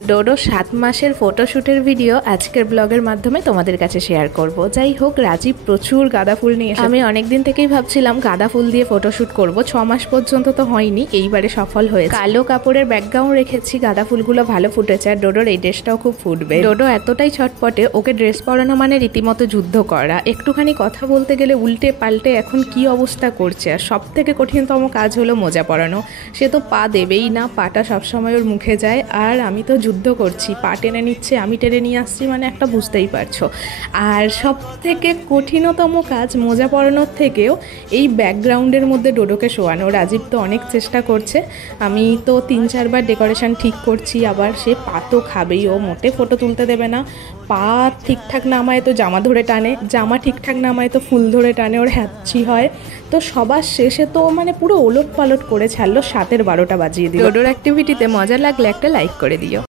ডোডো 7 মাসের ফটোশ্যুটের ভিডিও আজকের ব্লগের মাধ্যমে তোমাদের কাছে শেয়ার করব। যাই হোক, রাজীব প্রচুর গাঁদা ফুল নিয়ে আমি অনেকদিন থেকেই ভাবছিলাম গাঁদা ফুল দিয়ে ফটোশ্যুট করব। 6 মাস পর্যন্ত তো হয়নি, এইবারে সফল হয়েছে। কালো কাপড়ের ব্যাকগ্রাউন্ড রেখেছি, গাঁদা ফুলগুলো ভালো ফুটেছে। আর ডোডোর এই ড্রেসটাও খুব ফুটবে। ডোডো এতটাই ছটপটে, ওকে ড্রেস পরানো মানে রীতিমতো যুদ্ধ করা। একটুখানি কথা বলতে গেলে উল্টে পাল্টে এখন কি অবস্থা করছে। আর সব থেকে কঠিনতম কাজ হলো মোজা পরানো। সে তো পা দেবেই না, পাটা সবসময় ওর মুখে যায়। আর আমি তো যুদ্ধ করছি, পা টেনে নিচ্ছে, আমি টেনে নিয়ে আসছি, মানে একটা বুঝতেই পারছো। আর সব থেকে কঠিনতম কাজ মোজা পরানোর থেকেও এই ব্যাকগ্রাউন্ডের মধ্যে ডোডোকে শোয়ানো। রাজীব তো অনেক চেষ্টা করছে, আমি তো 3-4 বার ডেকোরেশন ঠিক করছি, আবার সে পা তো খাবেই, ও মোটে ফটো তুলতে দেবে না। পা ঠিকঠাক নামায় তো জামা ধরে টানে, জামা ঠিকঠাক নামায় তো ফুল ধরে টানে, ওর হ্যাচি হয়। তো সবার শেষে তো মানে পুরো ওলট পালট করে ছাড়লো, 7-এর 12টা বাজিয়ে দিল। ডোডোর অ্যাক্টিভিটিতে মজা লাগলে একটা লাইক করে দিও।